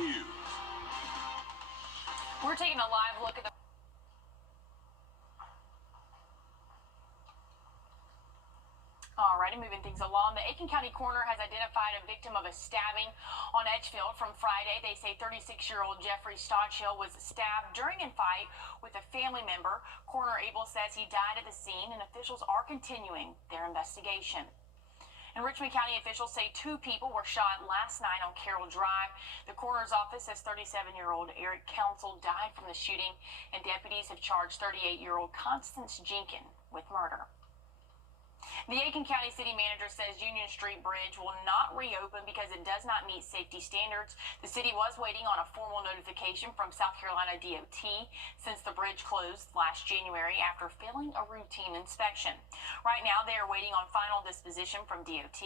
News. We're taking a live look at the Alrighty, moving things along. The Aiken County coroner has identified a victim of a stabbing on Edgefield from Friday. They say 36-year-old Jeffrey Stotshill was stabbed during a fight with a family member. Coroner Abel says he died at the scene, and officials are continuing their investigation. In Richmond County, officials say 2 people were shot last night on Carroll Drive. The coroner's office says 37-year-old Eric Council died from the shooting, and deputies have charged 38-year-old Constance Jenkins with murder. The Aiken County City Manager says Union Street Bridge will not reopen because it does not meet safety standards. The city was waiting on a formal notification from South Carolina DOT since the bridge closed last January after failing a routine inspection. Right now, they are waiting on final disposition from DOT.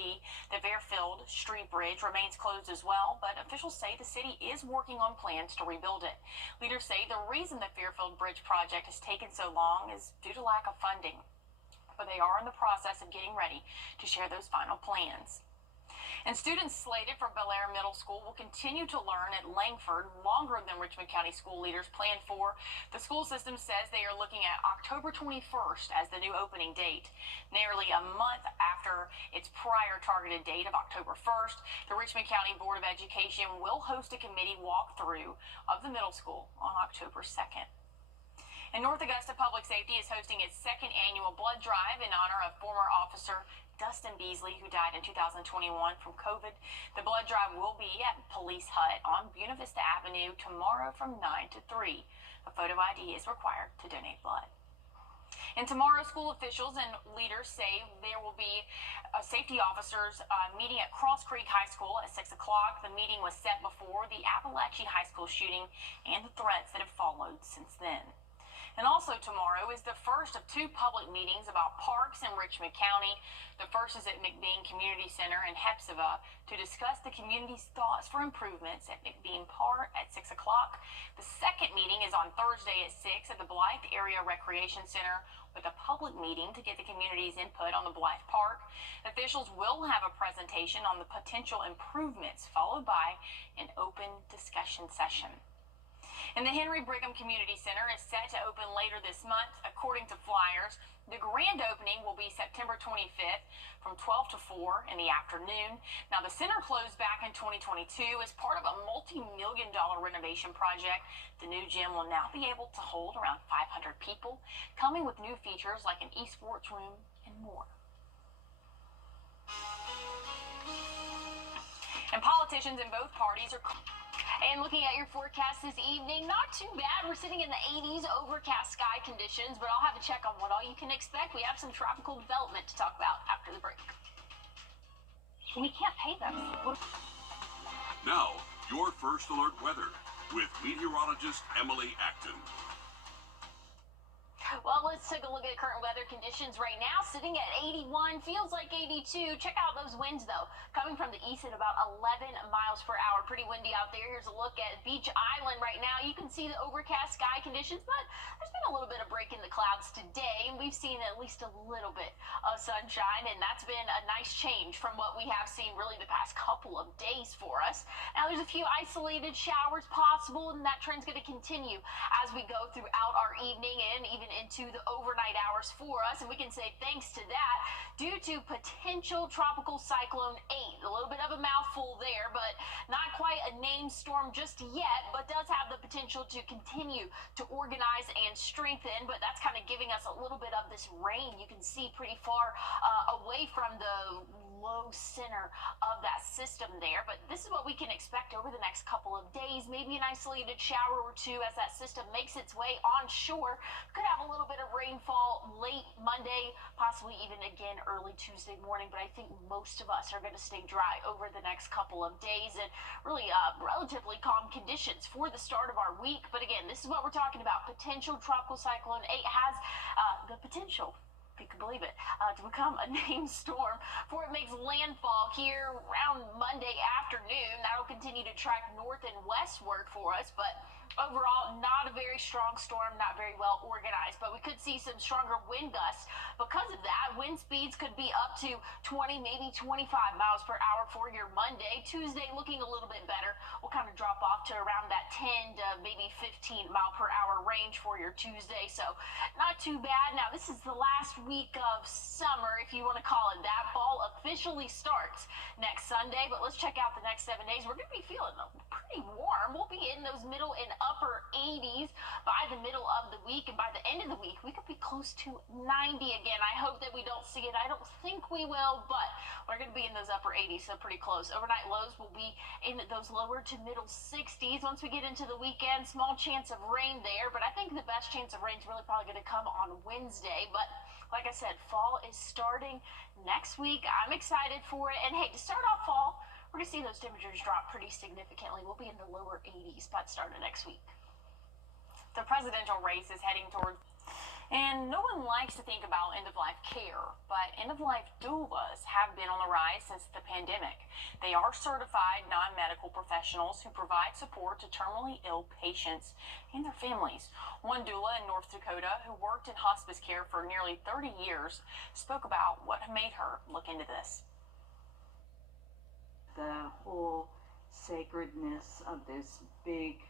The Fairfield Street Bridge remains closed as well, but officials say the city is working on plans to rebuild it. Leaders say the reason the Fairfield Bridge project has taken so long is due to lack of funding, but they are in the process of getting ready to share those final plans. And students slated for Bel Air Middle School will continue to learn at Langford longer than Richmond County school leaders planned for. The school system says they are looking at October 21st as the new opening date. Nearly a month after its prior targeted date of October 1st, the Richmond County Board of Education will host a committee walkthrough of the middle school on October 2nd. And North Augusta Public Safety is hosting its 2nd annual blood drive in honor of former officer Dustin Beasley, who died in 2021 from COVID. The blood drive will be at Police Hut on Buena Vista Avenue tomorrow from 9 to 3. A photo ID is required to donate blood. And tomorrow, school officials and leaders say there will be safety officers meeting at Cross Creek High School at 6 o'clock. The meeting was set before the Appalachia High School shooting and the threats that have followed since then. And also tomorrow is the first of 2 public meetings about parks in Richmond County. The first is at McBean Community Center in Hepzibah to discuss the community's thoughts for improvements at McBean Park at 6 o'clock. The second meeting is on Thursday at 6 at the Blythe Area Recreation Center with a public meeting to get the community's input on the Blythe Park. Officials will have a presentation on the potential improvements followed by an open discussion session. And the Henry Brigham Community Center is set to open later this month, according to flyers. The grand opening will be September 25th from 12 to 4 in the afternoon. Now, the center closed back in 2022 as part of a multi-million-dollar renovation project. The new gym will now be able to hold around 500 people, coming with new features like an esports room and more. And politicians in both parties are... And looking at your forecast this evening, not too bad. We're sitting in the 80s, overcast sky conditions, but I'll have a check on what all you can expect. We have some tropical development to talk about after the break. We can't pay them. Now, your First Alert weather with meteorologist Emily Acton. Well, let's take a look at current weather conditions right now. Sitting at 81, feels like 82. Check out those winds, though, coming from the east at about 11 miles per hour. Pretty windy out there. Here's a look at Beach Island right now. You can see the overcast sky conditions, but there's been a little bit of break in the clouds today, and we've seen at least a little bit of sunshine, and that's been a nice change from what we have seen really the past couple of days for us. Now, there's a few isolated showers possible, and that trend's going to continue as we go throughout our evening and even into the overnight hours for us, and we can say thanks to that due to potential tropical cyclone 8. A little bit of a mouthful there, but not quite a named storm just yet, but does have the potential to continue to organize and strengthen, but that's kind of giving us a little bit of this rain. You can see pretty far away from the low center of that system there, but this is what we can expect over the next couple of days. Maybe an isolated shower or two as that system makes its way onshore. Could have a little bit of rainfall late Monday, possibly even again early Tuesday morning, but I think most of us are going to stay dry over the next couple of days and really relatively calm conditions for the start of our week. But again, this is what we're talking about. Potential tropical cyclone 8 has the potential, if you can believe it, to become a named storm before it makes landfall here around Monday afternoon. That'll continue to track north and westward for us, but Overall, not a very strong storm, not very well organized, but we could see some stronger wind gusts. Because of that, wind speeds could be up to 20, maybe 25 miles per hour for your Monday. Tuesday looking a little bit better. We'll kind of drop off to around that 10 to maybe 15 mile per hour range for your Tuesday, so not too bad. Now, this is the last week of summer, if you want to call it that. Fall officially starts next Sunday, but let's check out the next 7 days. We're going to be feeling pretty warm. We'll be in those middle and upper 80s by the middle of the week, and by the end of the week we could be close to 90 again. I hope that we don't see it. I don't think we will, but we're going to be in those upper 80s, so pretty close. Overnight lows will be in those lower to middle 60s. Once we get into the weekend, small chance of rain there, but I think the best chance of rain is really probably going to come on Wednesday. But like I said, fall is starting next week. I'm excited for it, and hey, to start off fall, we're going to see those temperatures drop pretty significantly. We'll be in the lower 80s by the start of next week. The presidential race is heading toward, and no one likes to think about end-of-life care, but end-of-life doulas have been on the rise since the pandemic. They are certified non-medical professionals who provide support to terminally ill patients and their families. One doula in North Dakota who worked in hospice care for nearly 30 years spoke about what made her look into this. The whole sacredness of this big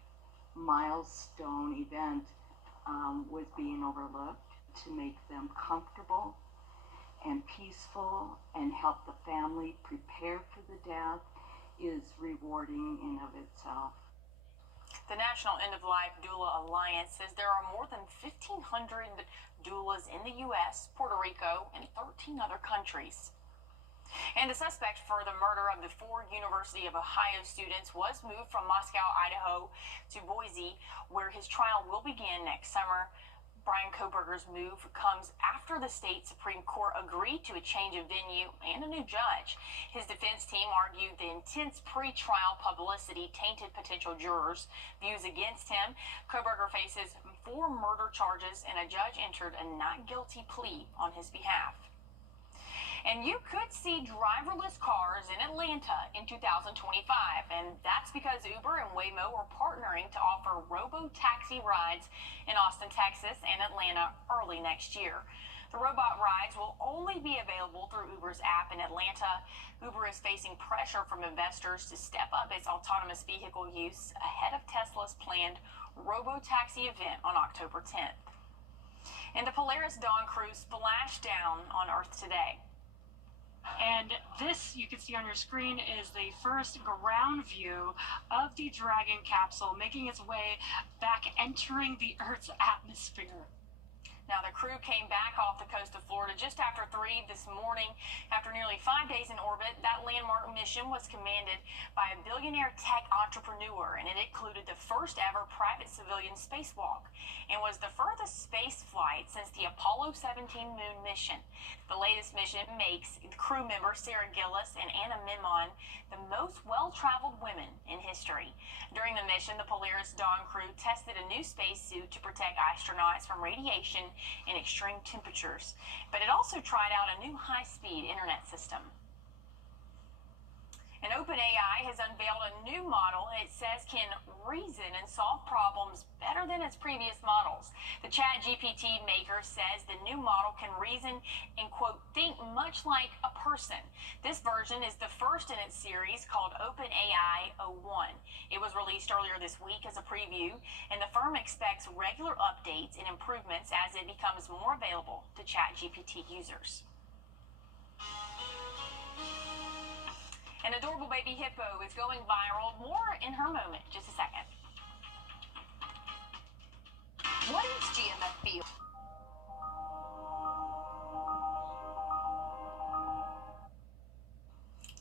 milestone event was being overlooked. To make them comfortable and peaceful and help the family prepare for the death is rewarding in of itself. The National End-of-Life Doula Alliance says there are more than 1,500 doulas in the U.S., Puerto Rico, and 13 other countries. And the suspect for the murder of the 4 University of Ohio students was moved from Moscow, Idaho to Boise, where his trial will begin next summer. Brian Kohberger's move comes after the state Supreme Court agreed to a change of venue and a new judge. His defense team argued the intense pre-trial publicity tainted potential jurors' views against him. Kohberger faces 4 murder charges, and a judge entered a not guilty plea on his behalf. And you could see driverless cars in Atlanta in 2025, and that's because Uber and Waymo are partnering to offer robo-taxi rides in Austin, Texas, and Atlanta early next year. The robot rides will only be available through Uber's app in Atlanta. Uber is facing pressure from investors to step up its autonomous vehicle use ahead of Tesla's planned robo-taxi event on October 10th. And the Polaris Dawn crew splashed down on Earth today. And this, you can see on your screen, is the first ground view of the Dragon capsule making its way back, entering the Earth's atmosphere. Now, the crew came back off the coast of Florida just after 3 this morning. After nearly 5 days in orbit, that landmark mission was commanded by a billionaire tech entrepreneur, and it included the first ever private civilian spacewalk and was the furthest space flight since the Apollo 17 moon mission. The latest mission makes crew members Sarah Gillis and Anna Mimon the most well-traveled women in history. During the mission, the Polaris Dawn crew tested a new spacesuit to protect astronauts from radiation in extreme temperatures, but it also tried out a new high-speed internet system. And OpenAI has unveiled a new model it says can reason and solve problems better than its previous models. The ChatGPT maker says the new model can reason and, quote, think much like a person. This version is the first in its series called OpenAI 01. It was released earlier this week as a preview, and the firm expects regular updates and improvements as it becomes more available to ChatGPT users. An adorable baby hippo is going viral. More in her moment. Just a second. What is GMFB?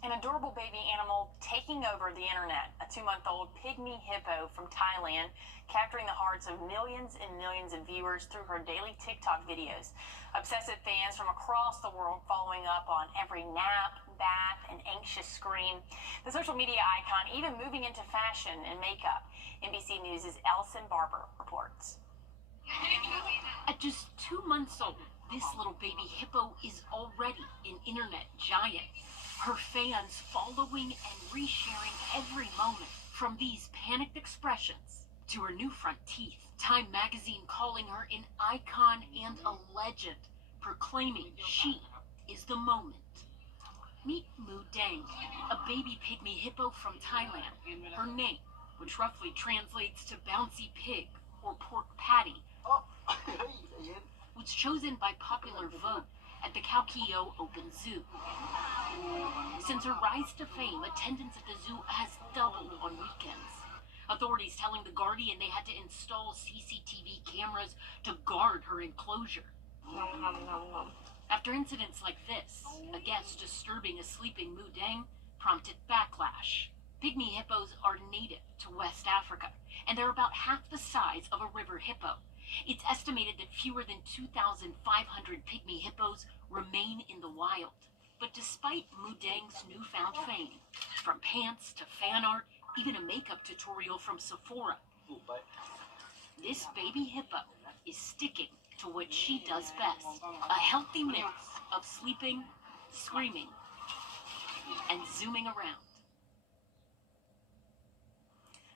An adorable baby animal taking over the internet. A 2-month-old pygmy hippo from Thailand, capturing the hearts of millions and millions of viewers through her daily TikTok videos. Obsessive fans from across the world following up on every nap, bath, and anxious scream. The social media icon even moving into fashion and makeup. NBC News' Ellison Barber reports. At just 2 months old, this little baby hippo is already an internet giant. Her fans following and resharing every moment, from these panicked expressions To her new front teeth, Time magazine calling her an icon and a legend, proclaiming she is the moment. Meet Mu Dang, a baby pygmy hippo from Thailand. Her name, which roughly translates to bouncy pig or pork patty, was chosen by popular vote at the Kaukio Open Zoo. Since her rise to fame, attendance at the zoo has doubled on weekends. Authorities telling The Guardian they had to install CCTV cameras to guard her enclosure. After incidents like this, a guest disturbing a sleeping Mu Dang prompted backlash. Pygmy hippos are native to West Africa, and they're about half the size of a river hippo. It's estimated that fewer than 2,500 pygmy hippos remain in the wild. But despite Mu Dang's newfound fame, from pants to fan art, even a makeup tutorial from Sephora, this baby hippo is sticking to what she does best, a healthy mix of sleeping, screaming, and zooming around.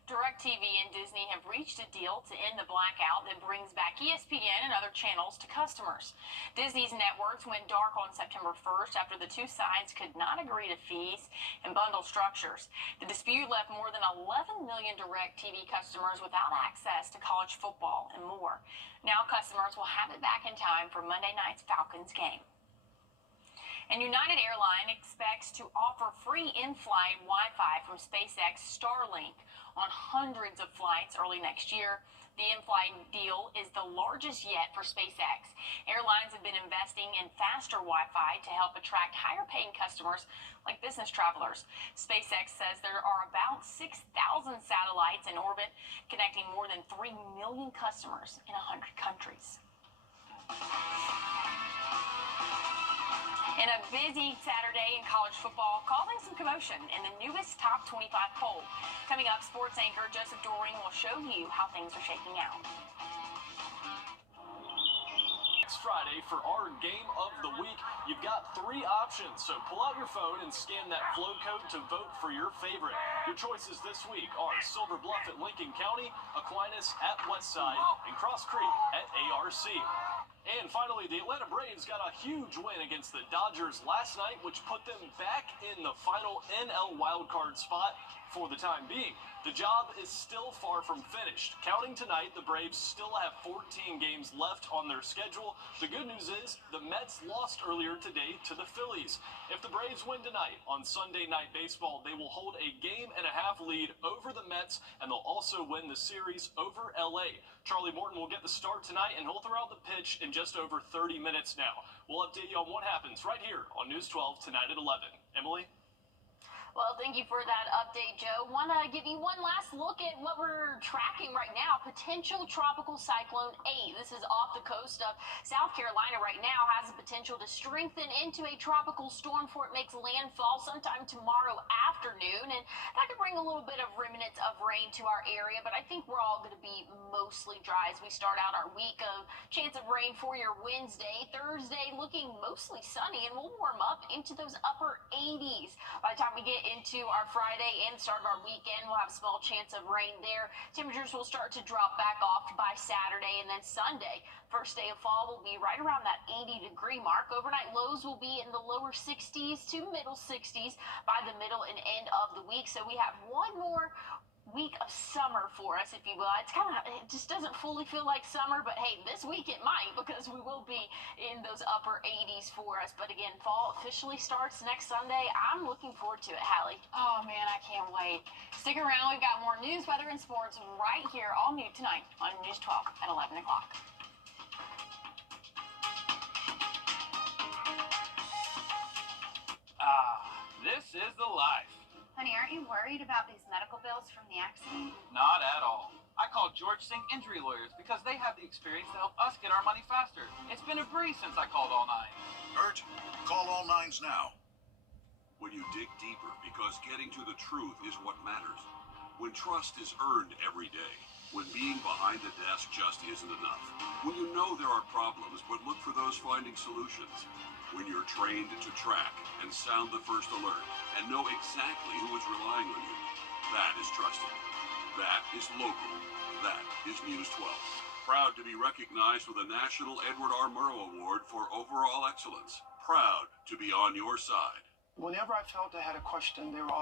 DirecTV and Disney have reached a deal to end the blackout that brings back ESPN and other channels to customers. Disney's networks went dark on September 1st after the two sides could not agree to fees and bundle structures. The dispute left more than 11 million DirecTV customers without access to college football and more. Now customers will have it back in time for Monday night's Falcons game. And United Airlines expects to offer free in-flight Wi-Fi from SpaceX Starlink on hundreds of flights early next year. The in-flight deal is the largest yet for SpaceX. Airlines have been investing in faster Wi-Fi to help attract higher-paying customers like business travelers. SpaceX says there are about 6,000 satellites in orbit, connecting more than 3 million customers in 100 countries. In a busy Saturday in college football, causing some commotion in the newest top 25 poll. Coming up, sports anchor Joseph Doring will show you how things are shaking out. Next Friday for our game of the week, you've got 3 options, so pull out your phone and scan that flow code to vote for your favorite. Your choices this week are Silver Bluff at Lincoln County, Aquinas at Westside, and Cross Creek at ARC. And finally, the Atlanta Braves got a huge win against the Dodgers last night, which put them back in the final NL wildcard spot for the time being. The job is still far from finished. Counting tonight, the Braves still have 14 games left on their schedule. The good news is the Mets lost earlier today to the Phillies. If the Braves win tonight on Sunday Night Baseball, they will hold a game-and-a-half lead over the Mets, and they'll also win the series over LA. Charlie Morton will get the start tonight, and he'll throw out the pitch in just over 30 minutes now. We'll update you on what happens right here on News 12 tonight at 11. Emily? Well, thank you for that update, Joe. Want to give you one last look at what we're tracking right now. Potential tropical cyclone A. This is off the coast of South Carolina right now. Has the potential to strengthen into a tropical storm before it makes landfall sometime tomorrow afternoon. And that could bring a little bit of remnants of rain to our area. But I think we're all going to be mostly dry as we start out our week of chance of rain for your Wednesday. Thursday looking mostly sunny, and we'll warm up into those upper 80s. By the time we get into our Friday and start of our weekend, we'll have a small chance of rain there. Temperatures will start to drop back off by Saturday, and then Sunday, first day of fall, will be right around that 80-degree mark. Overnight lows will be in the lower 60s to middle 60s by the middle and end of the week. So we have one more week of summer for us, if you will. It just doesn't fully feel like summer, but hey, this week it might, because we will be in those upper 80s for us. But again, fall officially starts next Sunday. I'm looking forward to it, Hallie. Oh man, I can't wait. Stick around, we've got more news, weather, and sports right here, all new tonight on News 12 at 11 o'clock. This is the life. Honey, aren't you worried about these medical bills from the accident? Not at all. I called George Singh Injury Lawyers because they have the experience to help us get our money faster. It's been a breeze since I called All Nines. Hurt? Call All Nines now. When you dig deeper, because getting to the truth is what matters. When trust is earned every day. When being behind the desk just isn't enough. When you know there are problems, but look for those finding solutions. When you're trained to track and sound the first alert and know exactly who is relying on you. That is trusted. That is local. That is News 12. Proud to be recognized with a National Edward R. Murrow Award for overall excellence. Proud to be on your side. Whenever I felt I had a question, they were always